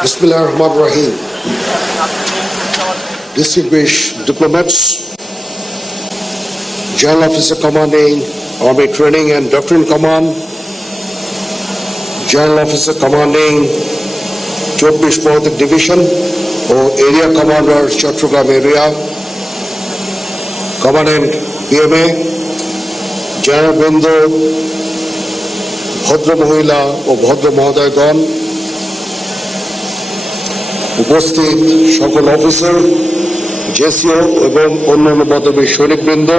Bismillah ar-Rahman ar-Rahim. Distinguished diplomats, General Officer Commanding Army Training and Doctrine Command, General Officer Commanding 24 Political Division or Area Commander Chattogram Area, Commandant BMA, General Bindo, ভদ্র মহিলা ও ভদ্র মহোদয়গণ, উপস্থিত সকল officer, JCO এবং অন্যান্য পদবীর সৈনিকবৃন্দ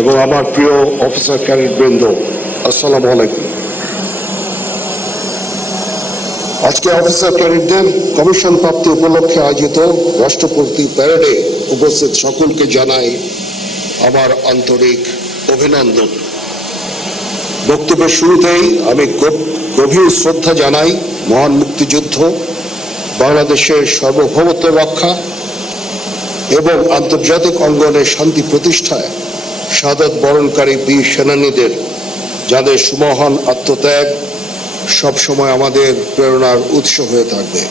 এবং আমার প্রিয় অফিসার ক্যাডেটবৃন্দ, আসসালামু আলাইকুম। আজকে অফিসার ক্যাডেটদের কমিশন প্রাপ্তি উপলক্ষে আয়োজিত রাষ্ট্রপতি প্যারেডে উপস্থিত সকলকে জানাই আমার আন্তরিক অভিনন্দন। বক্তব্যের শুরুতেই আমি গভীর শ্রদ্ধা জানাই মহান মুক্তিযুদ্ধ, বাংলাদেশের সার্বভৌমত্ব রক্ষা এবং আন্তর্জাতিক অঙ্গনে শান্তি প্রতিষ্ঠায় শাহাদাত বরণকারী বীর সেনানীদের, যাদের সুমহান আত্মত্যাগ সবসময় আমাদের প্রেরণার উৎস হয়ে থাকবে।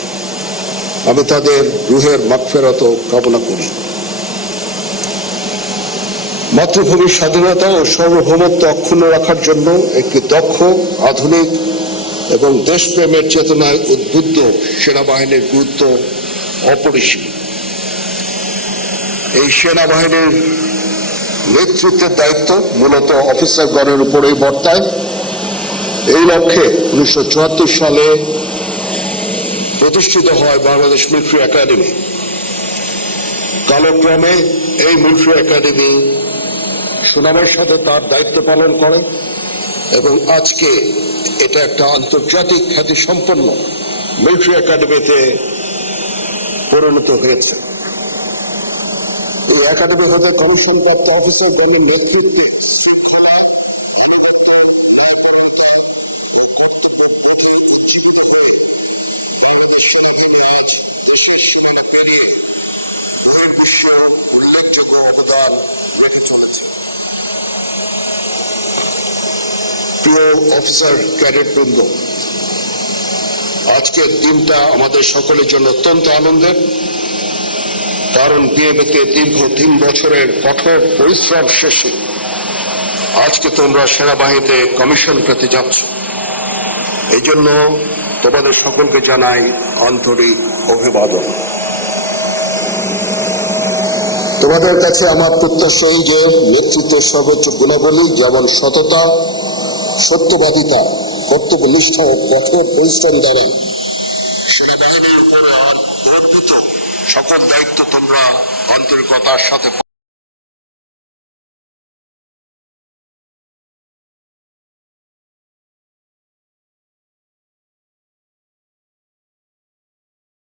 আমি তাদের রুহের মাগফিরাত কামনা করি। মাতৃভূমির স্বাধীনতা ও সার্বভৌমত্ব অক্ষুণ্ণ রাখার জন্য একটি দক্ষ, আধুনিক এবং দেশপ্রেমের চেতনায় উদ্বুদ্ধ সেনাবাহিনীর গুরুত্ব অপরিসীম। এই সেনাবাহিনীর নেতৃত্বের দায়িত্ব মূলত অফিসারগণের উপরেই বর্তায়। এই লক্ষ্যে 1974 সালে প্রতিষ্ঠিত হয় বাংলাদেশ মিলিটারি একাডেমি। কালক্রমে এই মিলিটারি একাডেমি সুনামের সাথে তার দায়িত্ব পালন করে এবং আজকে এটা একটা আন্তর্জাতিক খ্যাতি সম্পন্ন মিলিটারি একাডেমিতে পরিণত হয়েছে। এই একাডেমি হতে কমিশনপ্রাপ্ত অফিসারগণের নেতৃত্বে উল্লেখযোগ্য অবদান রেখে চলেছে। প্রিয় অফিসার ক্যাডেটবৃন্দ, আজকের দিনটা আমাদের সকলের জন্য অত্যন্ত আনন্দের, কারণ বিএমএতে দীর্ঘ 3 বছরের কঠোর পরিশ্রম শেষে আজকে তোমরা সেনাবাহিনীতে কমিশন পেতে যাচ্ছ। এই জন্য তোমাদের সকলকে জানাই আন্তরিক অভিবাদন। তোমাদের কাছে আমার প্রত্যাশা এই যে নেতৃত্বের সর্বোচ্চ গুণাবলী যেমন সততা, সত্যবাদিতা, কর্তব্যনিষ্ঠা ও কঠোর পরিশ্রম দ্বারা সেনাবাহিনীর উপর অর্পিত সকল দায়িত্ব তোমরা আন্তরিকতার সাথে